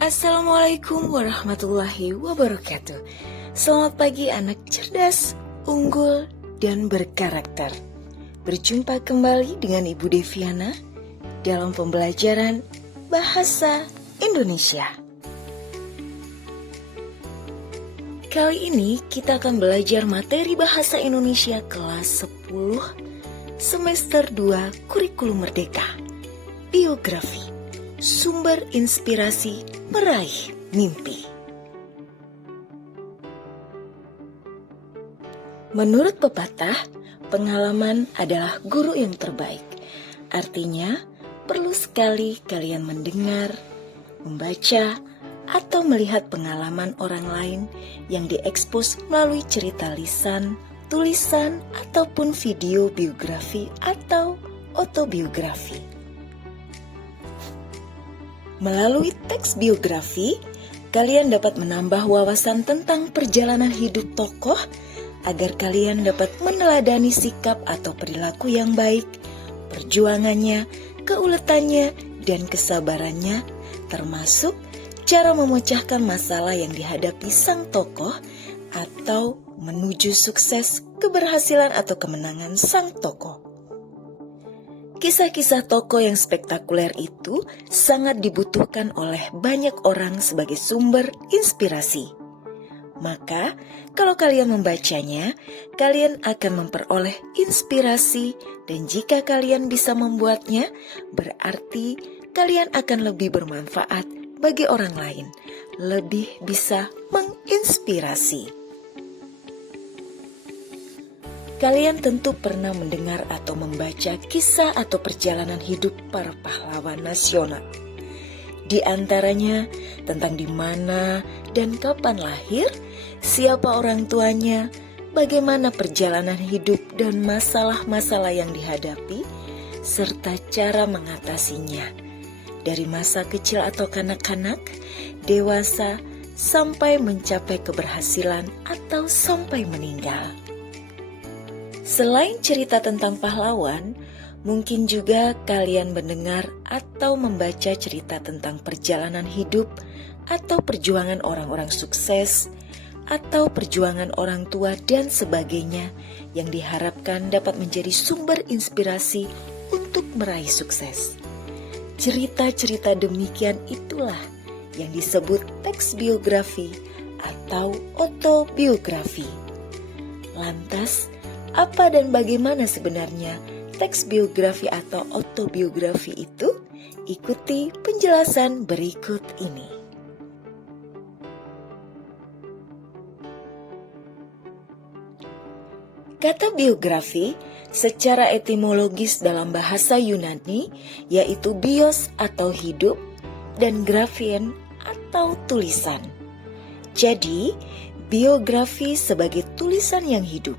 Assalamualaikum warahmatullahi wabarakatuh. Selamat pagi anak cerdas, unggul, dan berkarakter. Berjumpa kembali dengan Ibu Deviana dalam pembelajaran Bahasa Indonesia. Kali ini kita akan belajar materi Bahasa Indonesia kelas 10 semester 2 Kurikulum Merdeka. Biografi, sumber inspirasi meraih mimpi. Menurut pepatah, pengalaman adalah guru yang terbaik. Artinya, perlu sekali kalian mendengar, membaca, atau melihat pengalaman orang lain yang diekspos melalui cerita lisan, tulisan, ataupun video biografi atau autobiografi. Melalui teks biografi, kalian dapat menambah wawasan tentang perjalanan hidup tokoh agar kalian dapat meneladani sikap atau perilaku yang baik, perjuangannya, keuletannya, dan kesabarannya, termasuk cara memecahkan masalah yang dihadapi sang tokoh atau menuju sukses, keberhasilan, atau kemenangan sang tokoh. Kisah-kisah tokoh yang spektakuler itu sangat dibutuhkan oleh banyak orang sebagai sumber inspirasi. Maka, kalau kalian membacanya, kalian akan memperoleh inspirasi, dan jika kalian bisa membuatnya, berarti kalian akan lebih bermanfaat bagi orang lain, lebih bisa menginspirasi. Kalian tentu pernah mendengar atau membaca kisah atau perjalanan hidup para pahlawan nasional. Di antaranya tentang di mana dan kapan lahir, siapa orang tuanya, bagaimana perjalanan hidup dan masalah-masalah yang dihadapi, serta cara mengatasinya. Dari masa kecil atau kanak-kanak, dewasa, sampai mencapai keberhasilan atau sampai meninggal. Selain cerita tentang pahlawan, mungkin juga kalian mendengar atau membaca cerita tentang perjalanan hidup atau perjuangan orang-orang sukses atau perjuangan orang tua dan sebagainya yang diharapkan dapat menjadi sumber inspirasi untuk meraih sukses. Cerita-cerita demikian itulah yang disebut teks biografi atau autobiografi. Lantas, apa dan bagaimana sebenarnya teks biografi atau autobiografi itu? Ikuti penjelasan berikut ini. Kata biografi secara etimologis dalam bahasa Yunani yaitu bios atau hidup dan grafien atau tulisan. Jadi, biografi sebagai tulisan yang hidup.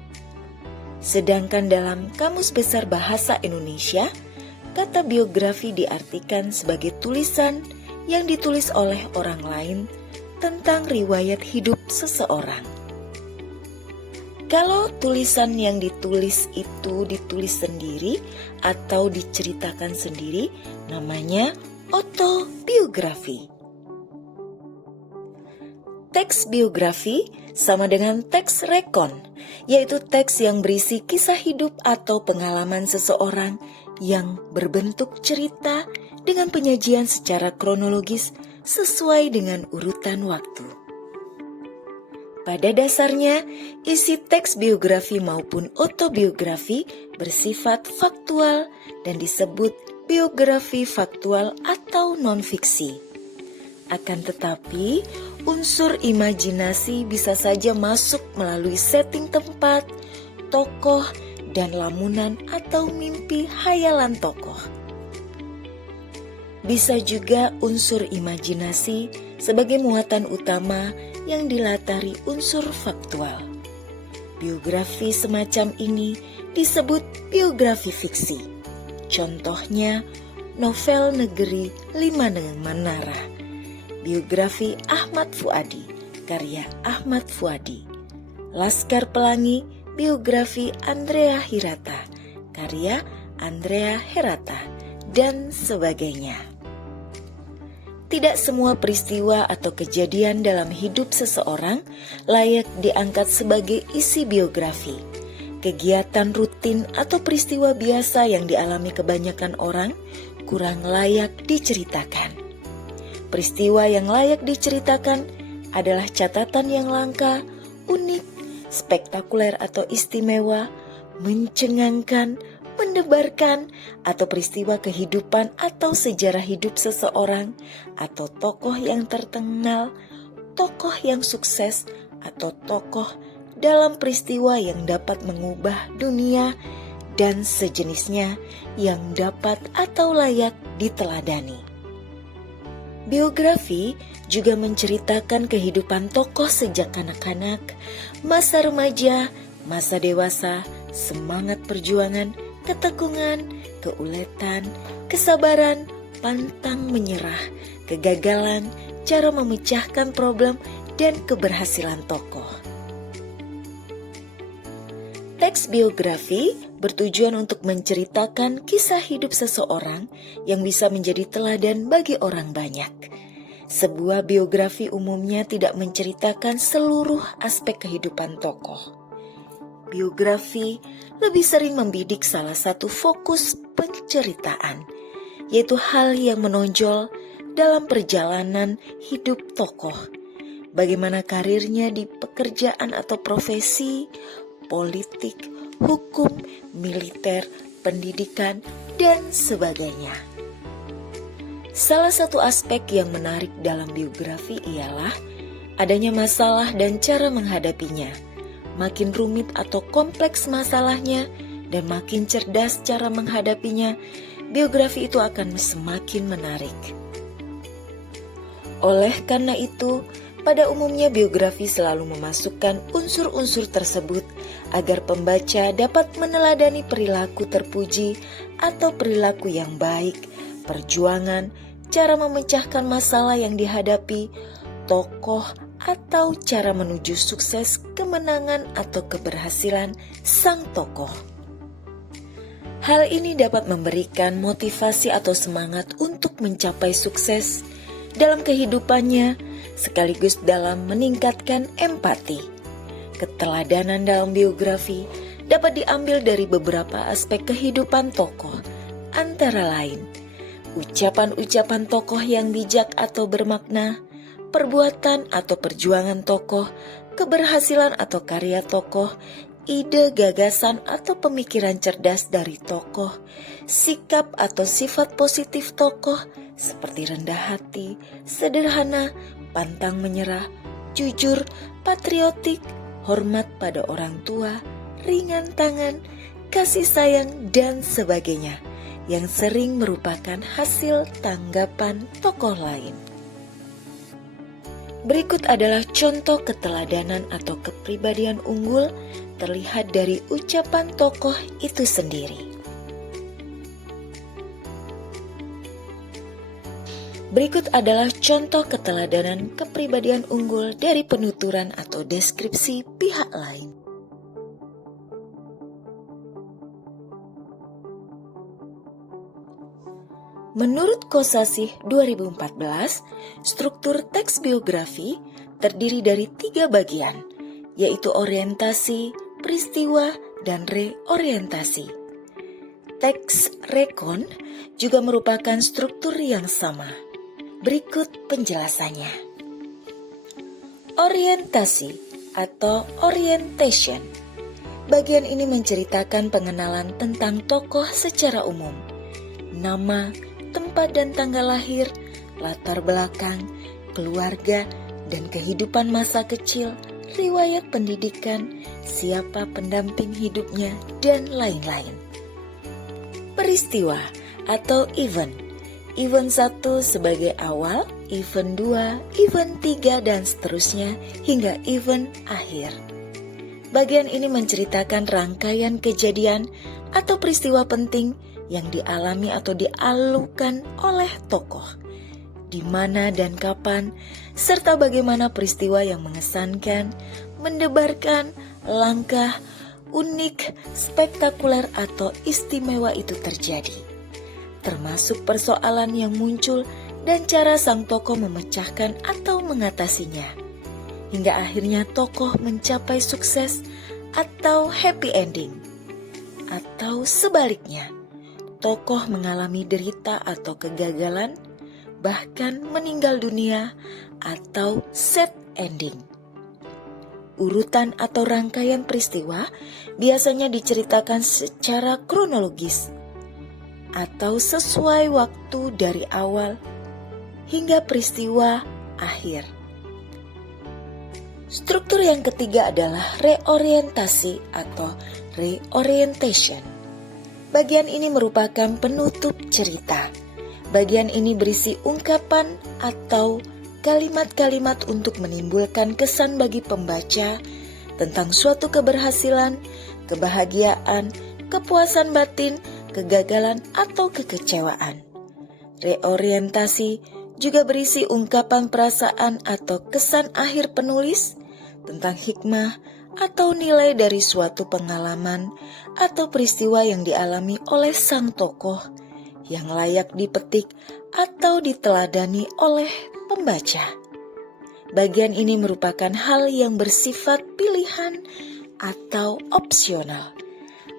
Sedangkan dalam Kamus Besar Bahasa Indonesia, kata biografi diartikan sebagai tulisan yang ditulis oleh orang lain tentang riwayat hidup seseorang. Kalau tulisan yang ditulis itu ditulis sendiri atau diceritakan sendiri, namanya autobiografi. Teks biografi sama dengan teks rekon, yaitu teks yang berisi kisah hidup atau pengalaman seseorang yang berbentuk cerita dengan penyajian secara kronologis sesuai dengan urutan waktu. Pada dasarnya, isi teks biografi maupun autobiografi bersifat faktual dan disebut biografi faktual atau non-fiksi. Akan tetapi, unsur imajinasi bisa saja masuk melalui setting tempat, tokoh, dan lamunan atau mimpi hayalan tokoh. Bisa juga unsur imajinasi sebagai muatan utama yang dilatari unsur faktual. Biografi semacam ini disebut biografi fiksi. Contohnya, novel Negeri Lima Menara. Biografi Ahmad Fuadi, karya Ahmad Fuadi. Laskar Pelangi, biografi Andrea Hirata, karya Andrea Hirata, dan sebagainya. tidak semua peristiwa atau kejadian dalam hidup seseorang layak diangkat sebagai isi biografi. Kegiatan rutin atau peristiwa biasa yang dialami kebanyakan orang kurang layak diceritakan. Peristiwa yang layak diceritakan adalah catatan yang langka, unik, spektakuler atau istimewa, mencengangkan, mendebarkan, atau peristiwa kehidupan atau sejarah hidup seseorang, atau tokoh yang terkenal, tokoh yang sukses, atau tokoh dalam peristiwa yang dapat mengubah dunia dan sejenisnya yang dapat atau layak diteladani. Biografi juga menceritakan kehidupan tokoh sejak kanak-kanak, masa remaja, masa dewasa, semangat perjuangan, keteguhan, keuletan, kesabaran, pantang menyerah, kegagalan, cara memecahkan problem, dan keberhasilan tokoh. Teks biografi bertujuan untuk menceritakan kisah hidup seseorang yang bisa menjadi teladan bagi orang banyak. Sebuah biografi umumnya tidak menceritakan seluruh aspek kehidupan tokoh. Biografi lebih sering membidik salah satu fokus penceritaan, yaitu hal yang menonjol dalam perjalanan hidup tokoh. Bagaimana karirnya di pekerjaan atau profesi, politik, hukum, militer, pendidikan, dan sebagainya. Salah satu aspek yang menarik dalam biografi ialah adanya masalah dan cara menghadapinya. Makin rumit atau kompleks masalahnya dan makin cerdas cara menghadapinya, biografi itu akan semakin menarik. Oleh karena itu, pada umumnya biografi selalu memasukkan unsur-unsur tersebut agar pembaca dapat meneladani perilaku terpuji atau perilaku yang baik, perjuangan, cara memecahkan masalah yang dihadapi, tokoh, atau cara menuju sukses, kemenangan, atau keberhasilan sang tokoh. Hal ini dapat memberikan motivasi atau semangat untuk mencapai sukses dalam kehidupannya, sekaligus dalam meningkatkan empati. Keteladanan dalam biografi dapat diambil dari beberapa aspek kehidupan tokoh, antara lain ucapan-ucapan tokoh yang bijak atau bermakna, perbuatan atau perjuangan tokoh, keberhasilan atau karya tokoh, ide, gagasan atau pemikiran cerdas dari tokoh, sikap atau sifat positif tokoh seperti rendah hati, sederhana, pantang menyerah, jujur, patriotik, hormat pada orang tua, ringan tangan, kasih sayang, dan sebagainya, yang sering merupakan hasil tanggapan tokoh lain. Berikut adalah contoh keteladanan atau kepribadian unggul terlihat dari ucapan tokoh itu sendiri. Berikut adalah contoh keteladanan kepribadian unggul dari penuturan atau deskripsi pihak lain. Menurut Kosasih 2014, struktur teks biografi terdiri dari 3 bagian, yaitu orientasi, peristiwa, dan reorientasi. Teks rekon juga merupakan struktur yang sama. Berikut penjelasannya. Orientasi atau orientation. Bagian ini menceritakan pengenalan tentang tokoh secara umum. Nama, tempat dan tanggal lahir, latar belakang, keluarga, dan kehidupan masa kecil, riwayat pendidikan, siapa pendamping hidupnya, dan lain-lain. Peristiwa atau event. Event 1 sebagai awal, event 2, event 3, dan seterusnya hingga event akhir. Bagian ini menceritakan rangkaian kejadian atau peristiwa penting yang dialami atau dialukan oleh tokoh, di mana dan kapan, serta bagaimana peristiwa yang mengesankan, mendebarkan, langka, unik, spektakuler atau istimewa itu terjadi, termasuk persoalan yang muncul dan cara sang tokoh memecahkan atau mengatasinya. Hingga akhirnya tokoh mencapai sukses atau happy ending. Atau sebaliknya, tokoh mengalami derita atau kegagalan, bahkan meninggal dunia atau sad ending. Urutan atau rangkaian peristiwa biasanya diceritakan secara kronologis atau sesuai waktu dari awal hingga peristiwa akhir. Struktur yang ketiga adalah reorientasi atau reorientation. Bagian ini merupakan penutup cerita. Bagian ini berisi ungkapan atau kalimat-kalimat untuk menimbulkan kesan bagi pembaca tentang suatu keberhasilan, kebahagiaan, kepuasan batin, kegagalan, atau kekecewaan. Reorientasi juga berisi ungkapan perasaan atau kesan akhir penulis tentang hikmah atau nilai dari suatu pengalaman atau peristiwa yang dialami oleh sang tokoh yang layak dipetik atau diteladani oleh pembaca. Bagian ini merupakan hal yang bersifat pilihan atau opsional.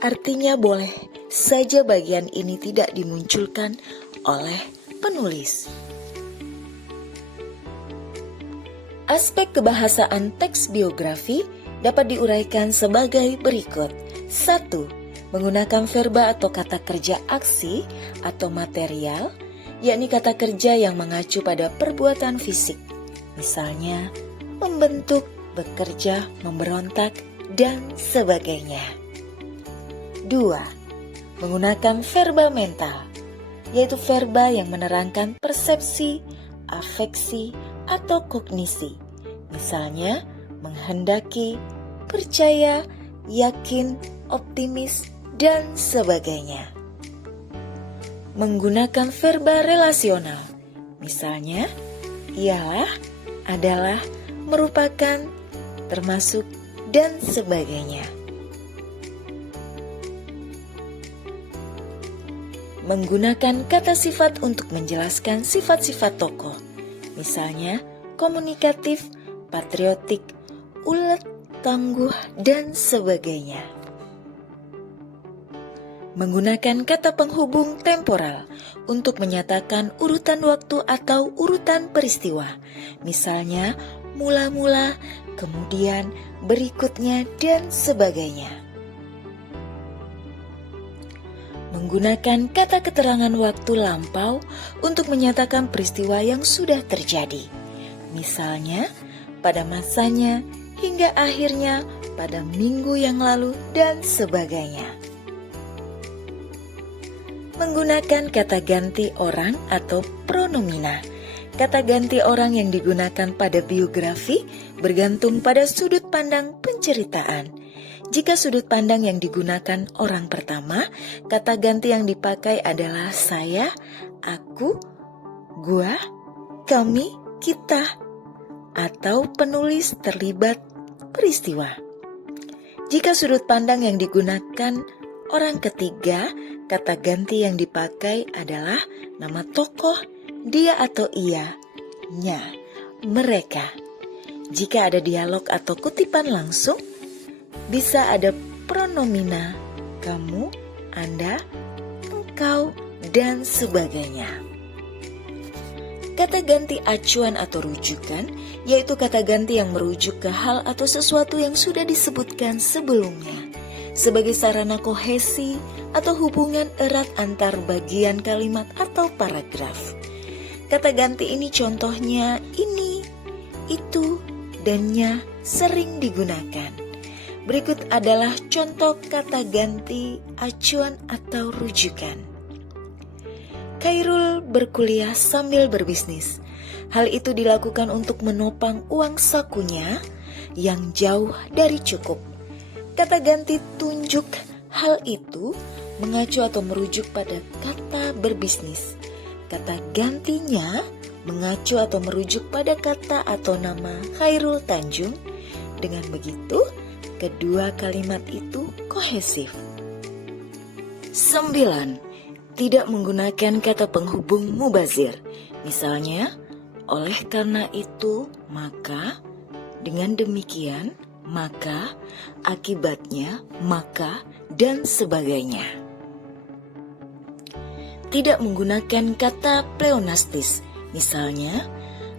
Artinya boleh saja bagian ini tidak dimunculkan oleh penulis. Aspek kebahasaan teks biografi dapat diuraikan sebagai berikut. 1. Menggunakan verba atau kata kerja aksi atau material, yakni kata kerja yang mengacu pada perbuatan fisik. Misalnya, membentuk, bekerja, memberontak, dan sebagainya. 2. Menggunakan verba mental, yaitu verba yang menerangkan persepsi, afeksi, atau kognisi. Misalnya, menghendaki, percaya, yakin, optimis, dan sebagainya. Menggunakan verba relasional, misalnya, ialah, adalah, merupakan, termasuk, dan sebagainya. Menggunakan kata sifat untuk menjelaskan sifat-sifat tokoh, misalnya komunikatif, patriotik, ulet, tangguh, dan sebagainya. Menggunakan kata penghubung temporal untuk menyatakan urutan waktu atau urutan peristiwa, misalnya mula-mula, kemudian, berikutnya, dan sebagainya. Menggunakan kata keterangan waktu lampau untuk menyatakan peristiwa yang sudah terjadi, misalnya pada masanya, hingga akhirnya, pada minggu yang lalu, dan sebagainya. Menggunakan kata ganti orang atau pronomina. Kata ganti orang yang digunakan pada biografi bergantung pada sudut pandang penceritaan. Jika sudut pandang yang digunakan orang pertama, kata ganti yang dipakai adalah saya, aku, gua, kami, kita, atau penulis terlibat peristiwa. Jika sudut pandang yang digunakan orang ketiga, kata ganti yang dipakai adalah nama tokoh, dia atau ia, nya, mereka. Jika ada dialog atau kutipan langsung, bisa ada pronomina, kamu, anda, engkau, dan sebagainya. Kata ganti acuan atau rujukan, yaitu kata ganti yang merujuk ke hal atau sesuatu yang sudah disebutkan sebelumnya, sebagai sarana kohesi atau hubungan erat antar bagian kalimat atau paragraf. Kata ganti ini contohnya ini, itu, dan nya sering digunakan. Berikut adalah contoh kata ganti acuan atau rujukan. Khairul berkuliah sambil berbisnis. Hal itu dilakukan untuk menopang uang sakunya yang jauh dari cukup. Kata ganti tunjuk hal itu mengacu atau merujuk pada kata berbisnis. Kata gantinya mengacu atau merujuk pada kata atau nama Khairul Tanjung. Dengan begitu, kedua kalimat itu kohesif. 9. Tidak menggunakan kata penghubung mubazir. Misalnya, oleh karena itu, maka, dengan demikian, maka, akibatnya, maka, dan sebagainya. Tidak menggunakan kata pleonastis, misalnya,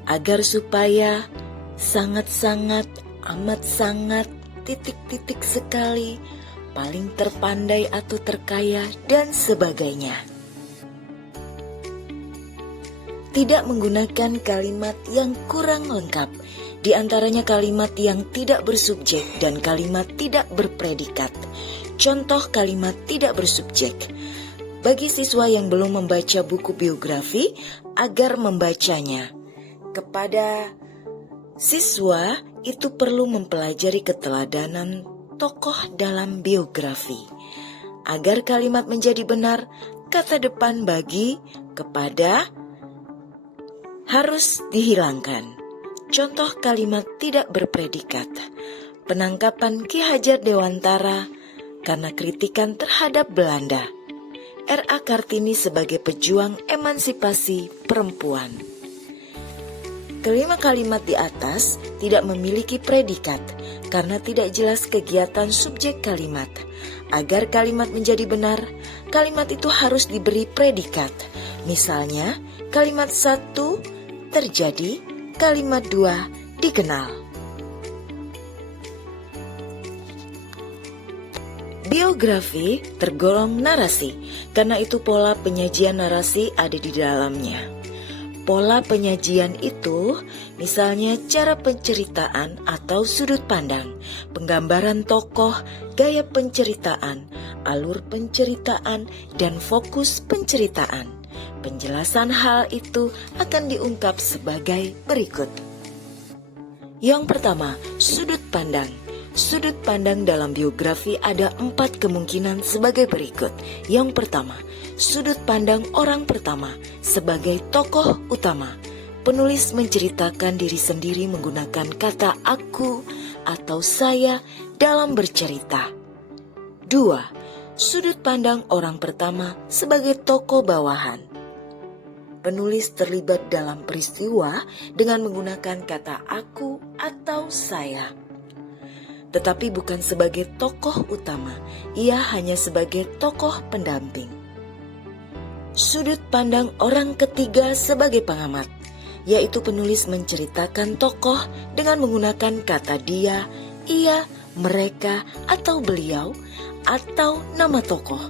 agar supaya, sangat-sangat, amat sangat, titik-titik sekali, paling terpandai atau terkaya, dan sebagainya. Tidak menggunakan kalimat yang kurang lengkap, di antaranya kalimat yang tidak bersubjek dan kalimat tidak berpredikat. Contoh kalimat tidak bersubjek. Bagi siswa yang belum membaca buku biografi, agar membacanya. Kepada siswa itu perlu mempelajari keteladanan tokoh dalam biografi. Agar kalimat menjadi benar, kata depan bagi, kepada, harus dihilangkan. Contoh kalimat tidak berpredikat. Penangkapan Ki Hajar Dewantara karena kritikan terhadap Belanda. R.A. Kartini sebagai pejuang emansipasi perempuan. Kelima kalimat di atas tidak memiliki predikat karena tidak jelas kegiatan subjek kalimat. Agar kalimat menjadi benar, kalimat itu harus diberi predikat. Misalnya, kalimat 1 terjadi, kalimat 2 dikenal. Biografi tergolong narasi, karena itu pola penyajian narasi ada di dalamnya. Pola penyajian itu, misalnya cara penceritaan atau sudut pandang, penggambaran tokoh, gaya penceritaan, alur penceritaan, dan fokus penceritaan. Penjelasan hal itu akan diungkap sebagai berikut. Yang pertama, sudut pandang. Sudut pandang dalam biografi ada 4 kemungkinan sebagai berikut. Yang pertama, sudut pandang orang pertama sebagai tokoh utama. Penulis menceritakan diri sendiri menggunakan kata aku atau saya dalam bercerita. 2. Sudut pandang orang pertama sebagai tokoh bawahan. Penulis terlibat dalam peristiwa dengan menggunakan kata aku atau saya. Tetapi bukan sebagai tokoh utama, ia hanya sebagai tokoh pendamping. Sudut pandang orang ketiga sebagai pengamat, yaitu penulis menceritakan tokoh dengan menggunakan kata dia, ia, mereka, atau beliau, atau nama tokoh,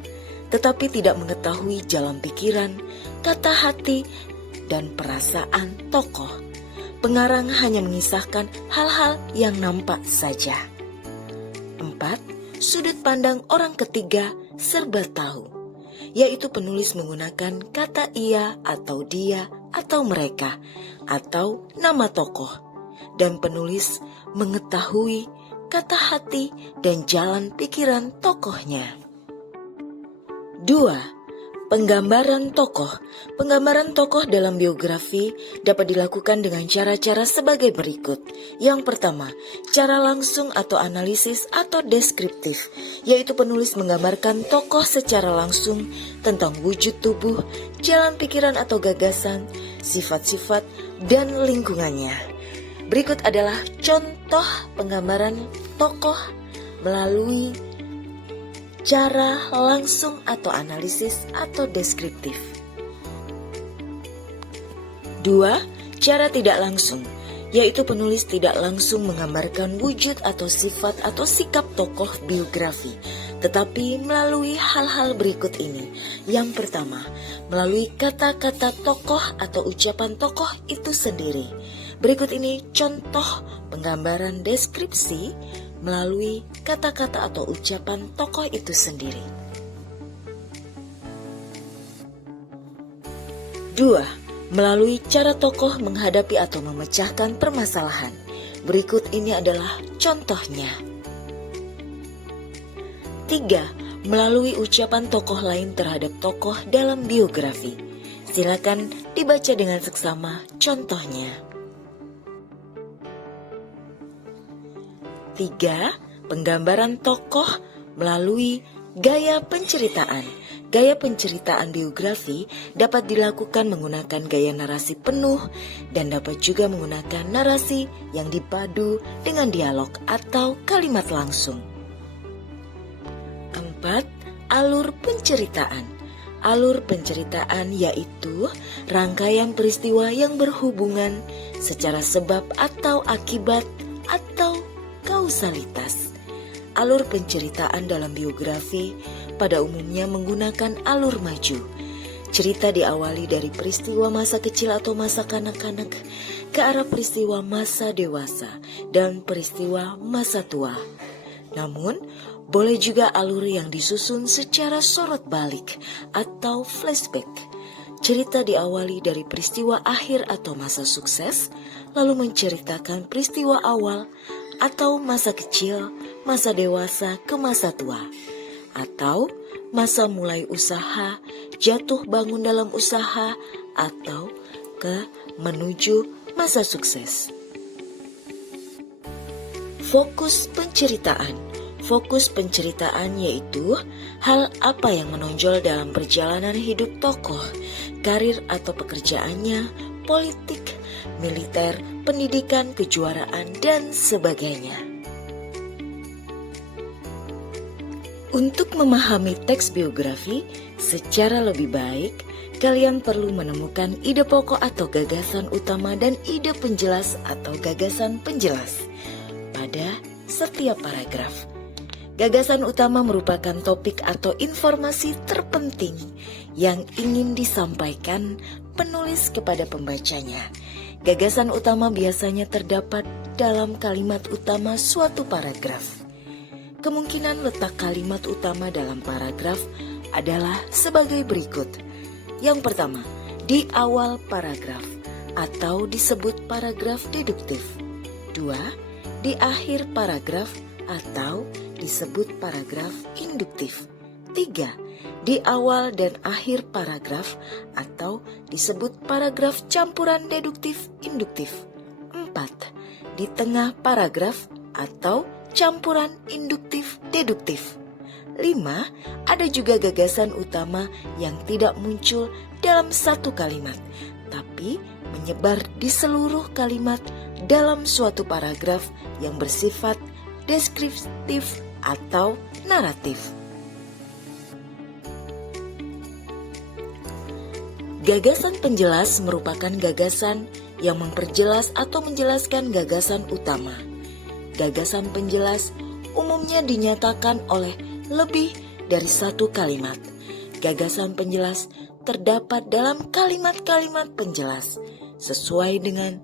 tetapi tidak mengetahui jalan pikiran, kata hati, dan perasaan tokoh. Pengarang hanya mengisahkan hal-hal yang nampak saja. 4. Sudut pandang orang ketiga serba tahu, yaitu penulis menggunakan kata ia atau dia atau mereka atau nama tokoh, dan penulis mengetahui kata hati dan jalan pikiran tokohnya. 2. Penggambaran tokoh. Penggambaran tokoh dalam biografi dapat dilakukan dengan cara-cara sebagai berikut. Yang pertama, cara langsung atau analisis atau deskriptif, yaitu penulis menggambarkan tokoh secara langsung tentang wujud tubuh, jalan pikiran atau gagasan, sifat-sifat, dan lingkungannya. Berikut adalah contoh penggambaran tokoh melalui cara langsung atau analisis atau deskriptif. 2. Cara tidak langsung, yaitu penulis tidak langsung menggambarkan wujud atau sifat atau sikap tokoh biografi, tetapi melalui hal-hal berikut ini. Yang pertama, melalui kata-kata tokoh atau ucapan tokoh itu sendiri. Berikut ini contoh penggambaran deskripsi melalui kata-kata atau ucapan tokoh itu sendiri. 2. Melalui cara tokoh menghadapi atau memecahkan permasalahan. Berikut ini adalah contohnya. 3. Melalui ucapan tokoh lain terhadap tokoh dalam biografi. Silakan dibaca dengan seksama contohnya. 3. Penggambaran tokoh melalui gaya penceritaan. Gaya penceritaan biografi dapat dilakukan menggunakan gaya narasi penuh dan dapat juga menggunakan narasi yang dipadu dengan dialog atau kalimat langsung. 4. Alur penceritaan. Alur penceritaan yaitu rangkaian peristiwa yang berhubungan secara sebab atau akibat atau kausalitas. Alur penceritaan dalam biografi pada umumnya menggunakan alur maju. Cerita diawali dari peristiwa masa kecil atau masa kanak-kanak ke arah peristiwa masa dewasa dan peristiwa masa tua. Namun, boleh juga alur yang disusun secara sorot balik atau flashback. Cerita diawali dari peristiwa akhir atau masa sukses, lalu menceritakan peristiwa awal atau masa kecil, masa dewasa ke masa tua, atau masa mulai usaha, jatuh bangun dalam usaha, atau ke menuju masa sukses. Fokus penceritaan. Fokus penceritaan yaitu hal apa yang menonjol dalam perjalanan hidup tokoh, karir atau pekerjaannya, politik, militer, pendidikan, kejuaraan, dan sebagainya. Untuk memahami teks biografi secara lebih baik, kalian perlu menemukan ide pokok atau gagasan utama dan ide penjelas atau gagasan penjelas pada setiap paragraf. Gagasan utama merupakan topik atau informasi terpenting yang ingin disampaikan penulis kepada pembacanya. Gagasan utama biasanya terdapat dalam kalimat utama suatu paragraf. Kemungkinan letak kalimat utama dalam paragraf adalah sebagai berikut. Yang pertama, di awal paragraf atau disebut paragraf deduktif. 2. Di akhir paragraf atau disebut paragraf induktif. 3. Di awal dan akhir paragraf atau disebut paragraf campuran deduktif induktif. 4. Di tengah paragraf atau campuran induktif deduktif. 5. Ada juga gagasan utama yang tidak muncul dalam satu kalimat, tapi menyebar di seluruh kalimat dalam suatu paragraf yang bersifat deskriptif atau naratif. Gagasan penjelas merupakan gagasan yang memperjelas atau menjelaskan gagasan utama. Gagasan penjelas umumnya dinyatakan oleh lebih dari satu kalimat. Gagasan penjelas terdapat dalam kalimat-kalimat penjelas. Sesuai dengan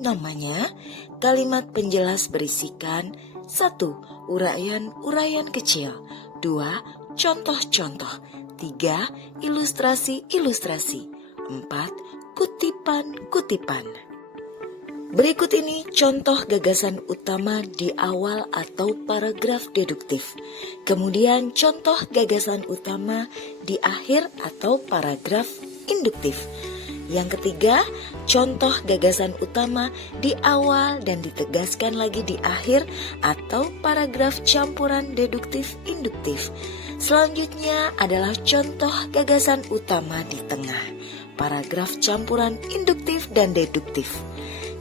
namanya, kalimat penjelas berisikan 1. Uraian-uraian kecil. 2. Contoh-contoh. 3. Ilustrasi-ilustrasi. 4. Kutipan-kutipan. Berikut ini contoh gagasan utama di awal atau paragraf deduktif. Kemudian contoh gagasan utama di akhir atau paragraf induktif. Yang ketiga, contoh gagasan utama di awal dan ditegaskan lagi di akhir atau paragraf campuran deduktif induktif. Selanjutnya adalah contoh gagasan utama di tengah, paragraf campuran induktif dan deduktif.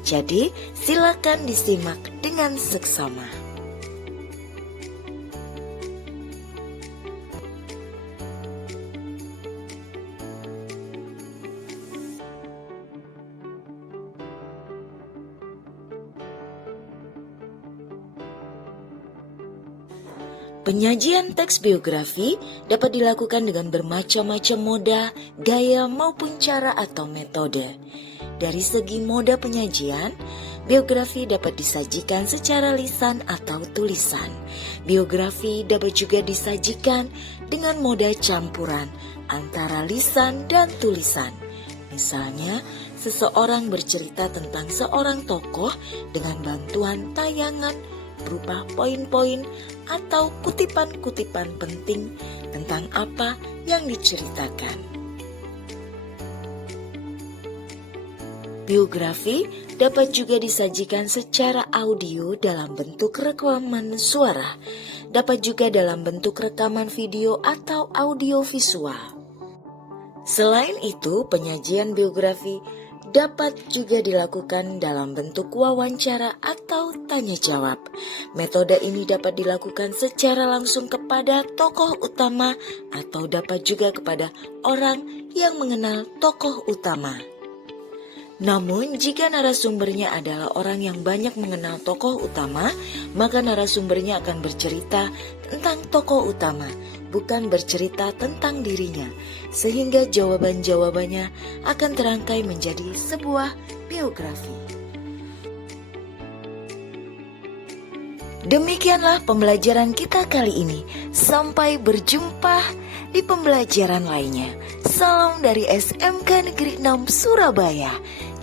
Jadi, silakan disimak dengan seksama. Penyajian teks biografi dapat dilakukan dengan bermacam-macam moda, gaya maupun cara atau metode. Dari segi moda penyajian, biografi dapat disajikan secara lisan atau tulisan. Biografi dapat juga disajikan dengan moda campuran antara lisan dan tulisan. Misalnya, seseorang bercerita tentang seorang tokoh dengan bantuan tayangan berupa poin-poin atau kutipan-kutipan penting tentang apa yang diceritakan. Biografi dapat juga disajikan secara audio dalam bentuk rekaman suara, dapat juga dalam bentuk rekaman video atau audio visual. Selain itu, penyajian biografi dapat juga dilakukan dalam bentuk wawancara atau tanya jawab. Metode ini dapat dilakukan secara langsung kepada tokoh utama atau dapat juga kepada orang yang mengenal tokoh utama. Namun, jika narasumbernya adalah orang yang banyak mengenal tokoh utama, maka narasumbernya akan bercerita tentang tokoh utama, bukan bercerita tentang dirinya, sehingga jawaban-jawabannya akan terangkai menjadi sebuah biografi. Demikianlah pembelajaran kita kali ini. Sampai berjumpa di pembelajaran lainnya. Salam dari SMK Negeri 6 Surabaya.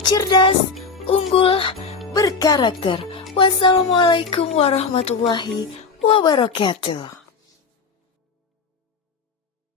Cerdas, unggul, berkarakter. Wassalamualaikum warahmatullahi wabarakatuh.